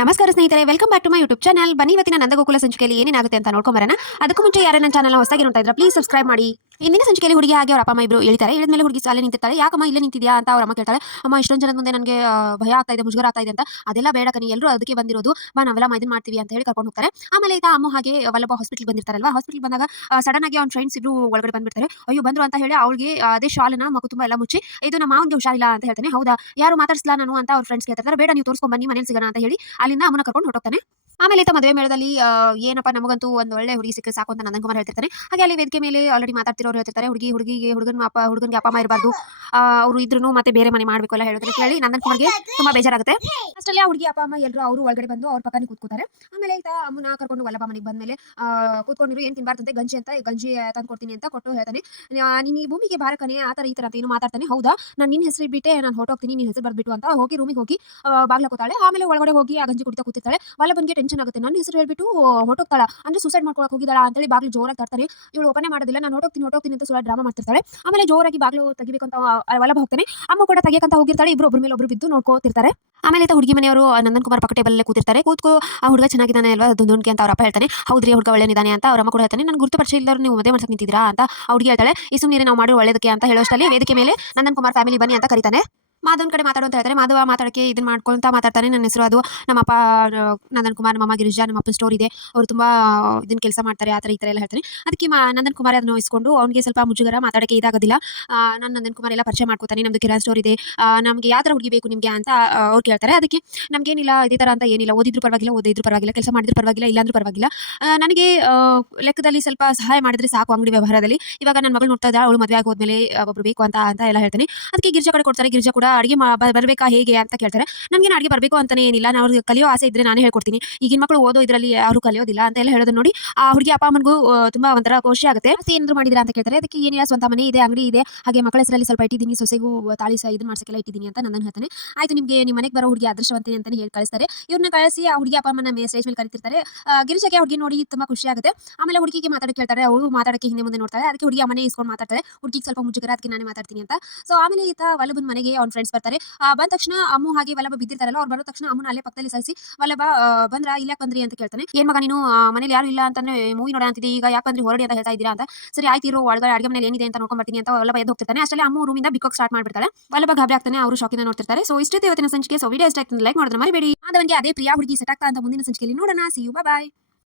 ನಮಸ್ಕಾರ ಸ್ನೇಹಿತರೆ, welcome back to my YouTube channel. ಬನ್ನಿ ಇವತ್ತಿನ ನಂದಗೋಕುಲ ಸಂಚಿಕೆಯಲ್ಲಿ ಏನೇನಾಗುತ್ತೆ ಅಂತ ನೋಡ್ಕೊಂಬರೋಣ. ಅದಕ್ಕೂ ಮುಂಚೆ ಯಾರು ನನ್ನ ಚಾನಲ್ ಹೊಸದಾಗಿ ನೋಡ್ತಾ ಇದ್ರೆ ಪ್ಲೀಸ್ ಸಬ್ಸ್ಕ್ರೈಬ್ ಮಾಡಿ. ಇಂದಿನ ಸಂಚಿಕೆಯಲ್ಲಿ ಹುಡುಗಿ ಹಾಗೆ ಅವರ ಅಪ್ಪ ಅಮ್ಮ ಇಬ್ರು ಹೇಳ್ತಾರೆ. ಹೇಳಿದ್ಮೇಲೆ ಹುಡುಗಿ ಸಾಲೆ ನಿಂತಿರ್ತಾಳೆ. ಯಾಕಮ್ಮ ಇಲ್ಲೇ ನಿಂತಿದ್ಯಾ ಅಂತ ಅವ್ರ ಅಮ್ಮ ಕೇಳ್ತಾಳೆ. ಅಮ್ಮ ಇಷ್ಟೊಂದು ಜನದ ಮುಂದೆ ನನಗೆ ಭಯ ಆಗ್ತಾ ಇದೆ, ಮುಜುಗರ ಆಗ್ತಾ ಇದೆ ಅಂತ. ಅದೆಲ್ಲ ಬೇಡ ಕಣಿ, ಎಲ್ಲರೂ ಅದಕ್ಕೆ ಬಂದಿರೋದು, ಬಾ ನಾವೆಲ್ಲ ಇದನ್ನ ಮಾಡ್ತೀವಿ ಅಂತ ಹೇಳಿ ಕರ್ಕೊಂಡು ಹೋಗ್ತಾರೆ. ಆಮೇಲೆ ಆಯ್ತಾ ಅಮ್ಮ ಹಾಗೆ ವಲ್ಲಭ ಹಾಸ್ಪಿಟಲ್ ಬಂದಿರ್ತಾರಲ್ವಾ. ಹಾಸ್ಪಿಟಲ್ ಬಂದಾಗ ಸಡನ್ ಆಗಿ ಅವ್ನ ಫ್ರೆಂಡ್ಸ್ ಇಬ್ರು ಒಳಗಡೆ ಬಂದ್ಬಿಡ್ತಾರೆ. ಅಯ್ಯೋ ಬಂದ್ರು ಅಂತ ಹೇಳಿ ಅವಳಿಗೆ ಅದೇ ಶಾಲನ ಮಗು ತುಂಬ ಎಲ್ಲ ಮುಚ್ಚಿ, ಇದು ನಮ್ಮ ಮಾವನಿಗೆ ಹುಷಾರಿಲ್ಲ ಅಂತ ಹೇಳ್ತಾನೆ. ಹೌದಾ, ಯಾರು ಮಾತಾಡ್ಸಲ್ಲ ನಾನು ಅಂತ ಅವ್ರ ಫ್ರೆಂಡ್ಸ್ ಕೇಳ್ತಾರೆ. ಬೇಡ ನೀವು ತೋರಿಸ್ಕೊಂಡು ಬನ್ನಿ, ಮನೇಲಿ ಸಿಗೋಣ ಅಂತ ಹೇಳಿ ಅಲ್ಲಿಂದ ಅಮ್ಮನ ಕರ್ಕೊಂಡು ಹೊರಟೋಗ್ತಾನೆ. ಆಮೇಲೆ ಆಯ್ತಾ ಮದುವೆ ಮೇಳದಲ್ಲಿ ಏನಪ್ಪ ನಮಗಂತೂ ಒಂದು ಒಳ್ಳೆ ಹುಡುಗಿ ಸಿಕ್ಕರೆ ಸಾಕು ಅಂತ ನಂದನ್ ಕುಮಾರ್ ಹೇಳ್ತಿರ್ತಾನೆ. ಹಾಗೆ ಅಲ್ಲಿ ವೇದಿಕೆ ಮೇಲೆ ಆಲ್ರೆಡಿ ಮಾತಾಡ್ತಿರೋರು ಹೇಳ್ತಿರ್ತಾರೆ, ಹುಡುಗಿಗೆ ಹುಡುಗನಿಗೆ ಅಪ್ಪ ಅಮ್ಮ ಇರಬಾರ್ದು, ಅವರು ಇದ್ರು ಮತ್ತೆ ಬೇರೆ ಮನೆ ಮಾಡಬೇಕು ಎಲ್ಲ ಹೇಳ್ತಾರೆ. ಕೇಳಿ ನಂದನ್ ಕುಮಾರ್ಗೆ ತುಂಬಾ ಬೇಜಾರಾಗುತ್ತೆ. ಅಷ್ಟರಲ್ಲಿ ಆ ಹುಡುಗಿ ಅಪ್ಪ ಅಮ್ಮ ಎಲ್ಲರೂ ಅವರು ಒಳಗಡೆ ಬಂದು ಅವ್ರ ಪಕ್ಕನೆ ಕೂತ್ಕೋತಾರೆ. ಆಮೇಲೆ ಆಯ್ತಾ ಅಮ್ಮನ ಕರ್ಕೊಂಡು ವಲ್ಲಭ ಮನೆಗೆ ಬಂದ್ಮೇಲೆ ಕೂತ್ಕೊಂಡಿರು, ಏನ್ ತಿನ್ಬಾರ್ದಂತೆ, ಗಂಜಿ ತಂದು ಕೊಡ್ತೀನಿ ಅಂತ ಕೊಟ್ಟು ಹೇಳ್ತಾನೆ. ನೀನು ಈ ಭೂಮಿಗೆ ಭಾರಕನೇ ಆ ತರ ಈ ತರ ಅಂತ ಏನು ಮಾತಾಡ್ತಾನೆ. ಹೌದಾ, ನಾನು ನಿನ್ನ ಹೆಸರು ಬಿಟ್ಟೆ ನಾನು ಹೊರಟೋಗ್ತೀನಿ, ನಿನ್ನ ಹೆಸರು ಬರ್ಬಿಟ್ಟು ಅಂತ ಹೋಗಿ ರೂಮಿಗೆ ಹೋಗಿ ಬಾಗ್ಲಾಕೋತಾಳೆ. ಆಮೇಲೆ ಒಳಗಡೆ ಹೋಗಿ ಆ ಗಂಜಿ ಕುಡಿತಾ ಕೂತಿರ್ತಾಳೆ. ವಲ್ಲಭನ್ಗೆ ಟೆನ್ಷನ್ ಆಗುತ್ತೆ, ನನ್ನ ಹೆಸರು ಹೇಳ್ಬಿಟ್ಟು ಹೊರಟೋಗ್ತಾಳ ಅಂದ್ರೆ ಸೂಸೈಡ್ ಮಾಡ್ಕೊಳಕ್ ಹೋಗಿದ್ದಾಳ ಅಂತೇಳಿ ಬಾಗ್ಲು ಜೋರಾಗಿ ತರ್ತಾನೆ. ಇವಳು ಓಪನೇ ಮಾಡೋದಿಲ್ಲ, ನಾನು ಹೊರಟೋಗ್ತೀನಿ ಅಂತ ಸುಳ್ಳು ಡ್ರಾಮಾ ಮಾಡ್ತಿರ್ತಾಳೆ. ಆಮೇಲೆ ಜೋರಾಗಿ ಬಾಗ್ಲು ತೆಗಿಬೇಕಂತ ವಲ್ಲಭ ಹೋಗ್ತಾನೆ. ಅಮ್ಮ ಕೂಡ ತೆಗಿಯಕಂತ ಹೋಗಿರ್ತಾಳೆ. ಇಬ್ರು ಒಬ್ರ ಮೇಲೆ ಒಬ್ರು ಬಿದ್ದು ನೋಡ್ಕೋತಿರ್ತಾರೆ. ಆಮೇಲೆ ಹುಡುಗಿ ಮನೆಯವರು ನಂದನ್ ಕುಮಾರ್ ಪಕ್ಕ ಟೇಬಲ್ ಕೂತಿರ್ತಾರೆ. ಕೂತ್ಕೋ, ಆ ಹುಡುಗ ಚೆನ್ನಾಗಿದ್ದಾನೆ ಅಲ್ವಾ ದುಂದುಣ್ಕೆ ಅಂತ ಅವ್ರ ಅಪ್ಪ ಹೇಳ್ತಾನೆ. ಹೌದ್ರಿ, ಹುಡುಗ ಒಳ್ಳೆನಿದ್ದಾನೆ ಅಂತ ಅವ್ರ ಅಮ್ಮ ಕೂಡ ಹೇಳ್ತಾನೆ. ನಾನು ಗುರುತು ಪರಿಚಯ ಇಲ್ಲದ್ರು ನೀವು ಮದುವೆ ಮಾಡ್ಸಕ್ ನಿಂತಿದ್ದೀರಾ ಅಂತ ಆ ಹುಡುಗಿ ಹೇಳ್ತಾಳೆ. ಈ ಸುಮ್ಮನೆ ನಾವು ಮಾಡಿರೋ ಒಳ್ಳೆದಕ್ಕೆ ಅಂತ ಹೇಳೋಷ್ಟರಲ್ಲಿ ವೇದಿಕೆ ಮೇಲೆ ನಂದನ್ ಕುಮಾರ್ ಫ್ಯಾಮಿಲಿ ಬನ್ನಿ ಅಂತ ಕರೀತಾನೆ. ಮಾಧವನ್ ಕಡೆ ಮಾತಾಡೋ ಅಂತ ಹೇಳ್ತಾರೆ. ಮಾಧವ ಮಾತಾಡಕ್ಕೆ ಇದನ್ನ ಮಾಡ್ಕೊಂತ ಮಾತಾಡ್ತಾನೆ. ನನ್ನ ಹೆಸರು ಅದು, ನಮ್ಮಪ್ಪ ನಂದನ್ ಕುಮಾರ್, ನಮ್ಮ ಅಮ್ಮ ಗಿರಿಜಾ, ನಮ್ಮ ಅಪ್ಪನ ಸ್ಟೋರ್ ಇದೆ, ಅವರು ತುಂಬಾ ಇದನ್ನ ಕೆಲಸ ಮಾಡ್ತಾರೆ, ಆ ಥರ ಈ ಥರ ಎಲ್ಲ ಹೇಳ್ತಾನೆ. ಅದಕ್ಕೆ ನಂದನ್ ಕುಮಾರ್ ಅದನ್ನ ಇಸ್ಕೊಂಡು ಅವ್ನಿಗೆ ಸ್ವಲ್ಪ ಮುಜುಗರ, ಮಾತಾಡಕ್ಕೆ ಇದಾಗೋದಿಲ್ಲ. ನಾನು ನಂದನ್ ಕುಮಾರ್ ಎಲ್ಲ ಪರಿಚಯ ಮಾಡ್ಕೋತಾನೆ, ನಮ್ದು ಕಿರಾನ್ ಸ್ಟೋರ್ ಇದೆ, ನಮಗೆ ಯಾವ ಥರ ಹುಡುಗಿ ಬೇಕು ನಿಮಗೆ ಅಂತ ಅವ್ರು ಕೇಳ್ತಾರೆ. ಅದಕ್ಕೆ ನಮ್ಗೇನಿಲ್ಲ ಇದೇ ಥರ ಅಂತ ಏನಿಲ್ಲ, ಓದಿದ್ರು ಪರವಾಗಿಲ್ಲ, ಓದಿದ್ರು ಪರವಾಗಿಲ್ಲ, ಕೆಲಸ ಮಾಡಿದ್ರು ಪರವಾಗಿಲ್ಲ, ಇಲ್ಲಾಂದ್ರೂ ಪರವಾಗಿಲ್ಲ, ನನಗೆ ಲೆಕ್ಕದಲ್ಲಿ ಸ್ವಲ್ಪ ಸಹಾಯ ಮಾಡಿದ್ರೆ ಸಾಕು ಅಂಗಡಿ ವ್ಯವಹಾರದಲ್ಲಿ. ಇವಾಗ ನನ್ನ ಮಗಳು ನೋಡ್ತಾ ಇದ್ದಾಳೆ, ಅವಳು ಮದುವೆ ಆಗಿ ಹೋದ್ಮೇಲೆ ಒಬ್ರು ಬೇಕು ಅಂತ ಎಲ್ಲ ಹೇಳ್ತಾನೆ. ಅದಕ್ಕೆ ಗಿರಿಜಾ ಕಡೆ ಕೊಡ್ತಾರೆ. ಗಿರಿಜಾ ಕೂಡ ಅಡುಗೆ ಬರಬೇಕಾ ಹೇಗೆ ಅಂತ ಕೇಳ್ತಾರೆ. ನಮಗೇನು ಅಡುಗೆ ಬರಬೇಕು ಅಂತಾನೆ ಏನಿಲ್ಲ, ನಾವು ಅವ್ರಿಗೆ ಕಲಿಯೋ ಆಸೆ ಇದ್ರೆ ನಾನೇ ಹೇಳ್ಕೊಡ್ತೀನಿ, ಈಗಿನ ಮಕ್ಕಳು ಓದೋ ಇದರಲ್ಲಿ ಯಾರು ಕಲಿಯೋದಿಲ್ಲ ಅಂತ ಎಲ್ಲ ಹೇಳೋದು ನೋಡಿ ಆ ಹುಡುಗಿ ಅಪ್ಪ ಅಮ್ಮನಿಗೂ ತುಂಬಾ ಒಂಥರ ಖುಷಿ ಆಗುತ್ತೆ. ಏನಾದ್ರು ಮಾಡಿದಿರಾ ಅಂತ ಕೇಳ್ತಾರೆ. ಅದಕ್ಕೆ ಏನಿಲ್ಲ, ಸ್ವಂತ ಮನೆ ಇದೆ, ಅಂಗಡಿ ಇದೆ, ಹಾಗೆ ಮಕ್ಕಳ ಹೆಸರಲ್ಲಿ ಸ್ವಲ್ಪ ಇಟ್ಟಿದ್ದೀನಿ, ಸೊಸೆಗೂ ತಾಳಿ ಇದನ್ನ ಮಾಡ್ಸಕ್ಕೆಲ್ಲ ಇಟ್ಟಿದ್ದೀನಿ ಅಂತ ನನ್ನ ಹೇಳ್ತಾನೆ. ಆಯ್ತು, ನಿಮಗೆ ನಿಮ್ಮ ಮನೆಗೆ ಬರೋ ಹುಡುಗಿ ಅದೃಷ್ಟವಂತೆ ಅಂತಾನೆ ಹೇಳಿ ಕಳಿಸ್ತಾರೆ. ಇವ್ರನ್ನ ಕಳಿಸಿ ಆ ಹುಡುಗಿ ಅಪ್ಪ ಅಮ್ಮನ ಸ್ಟೇಜ್ ಮೇಲೆ ಕರಿತಿರ್ತಾರೆ. ಗಿರಿಜಾಗೆ ಹುಡುಗಿ ನೋಡಿ ತುಂಬಾ ಖುಷಿ ಆಗುತ್ತೆ. ಆಮೇಲೆ ಹುಡುಗಿಗೆ ಮಾತಾಡಕ್ಕೆ ಹೇಳ್ತಾರೆ. ಅವಳು ಮಾತಾಡಕ್ಕೆ ಹಿಂದೆ ಮುಂದೆ ನೋಡ್ತಾರೆ. ಅದಕ್ಕೆ ಹುಡುಗಿ ಮನೆ ಇಸ್ಕೊಂಡು ಮಾತಾಡ್ತಾರೆ. ಹುಡುಗಿಗೆ ಸ್ವಲ್ಪ ಮುಜುಗರ, ಅದಕ್ಕೆ ನಾನೇ ಮಾತಾಡ್ತೀನಿ ಅಂತ. ಸೊ ಆಮೇಲೆ ಈತ ವಲ್ಲಭನ್ ಮನೆಗೆ ಅವ್ನ ಫ್ರೆಂಡ್ಸ್ ಬರ್ತಾರೆ. ಬಂದ ತಕ್ಷಣ ಅಮ್ಮು ಹಾಗೆ ವಲ್ಲಭ ಬಿದ್ದಿರ್ತಾರಲ್ಲ, ಅವ್ರು ಬರೋ ತಕ್ಷಣ ಅಮ್ಮನ ಅಲ್ಲೇ ಪಕ್ಕದಲ್ಲಿ ಸರಿಸಿ ವಲ್ಲಭ ಬಂದ್ರ ಇಲ್ಲಾಕ್ ಬಂದ್ರಿ ಅಂತ ಕೇಳ್ತಾನೆ. ಏನ್ ಮಗ ನೀನು ಮನೇಲಿ ಯಾರು ಇಲ್ಲ ಅಂತಂದ್ರೆ ಮೂವಿ ನೋಡ ಅಂತಿದ್ದಿ, ಈಗ ಯಾಕೆ ಬಂದ್ರಿ ಹೊರಡಿ ಅಂತ ಹೇಳ್ತಾ ಇದ್ದೀರಾ ಅಂತ. ಸರಿ ಆಯ್ತು ಇರೋ, ಒಳಗಡೆ ಅಡುಗೆ ಮನೇಲಿ ಏನಿದೆ ಅಂತ ನೋಡ್ಕೊಂಡ್ ಬರ್ತೀನಿ ಅಂತ ವಲ್ಲಭ ಎದ್ದು ಹೋಗ್ತಿರ್ತಾನೆ. ಅಷ್ಟೇ ಅಮ್ಮು ರೂಮಿಂದ ಬಿಕ್ಕೋಕ್ ಸ್ಟಾರ್ಟ್ ಮಾಡ್ಬಿಡ್ತಾಳೆ. ವಲ್ಲಭ ಗಾಬರಿ ಆಗ್ತಾನೆ, ಅವರು ಶಾಕಿಂದ ನೋಡ್ತಿರ್ತಾರೆ. ಸೊ ಇಷ್ಟೇ ಇವತ್ತಿನ ಸಂಚಿಕೆ. ಸೊ ವಿಡಿಯೋ ಇಷ್ಟ ಆಯ್ತು ಲೈಕ್ ಮಾಡಿದ್ರೆ ಮರಿಬೇಡಿ. ಆದವನಿಗೆ ಅದೇ ಪ್ರಿಯಾ ಹುಡುಗಿ ಸೆಟ್ ಆಗ್ತಾ ಅಂತ ಮುಂದಿನ ಸಂಚಿಕೆಯಲ್ಲಿ ನೋಡೋಣ. See you, bye.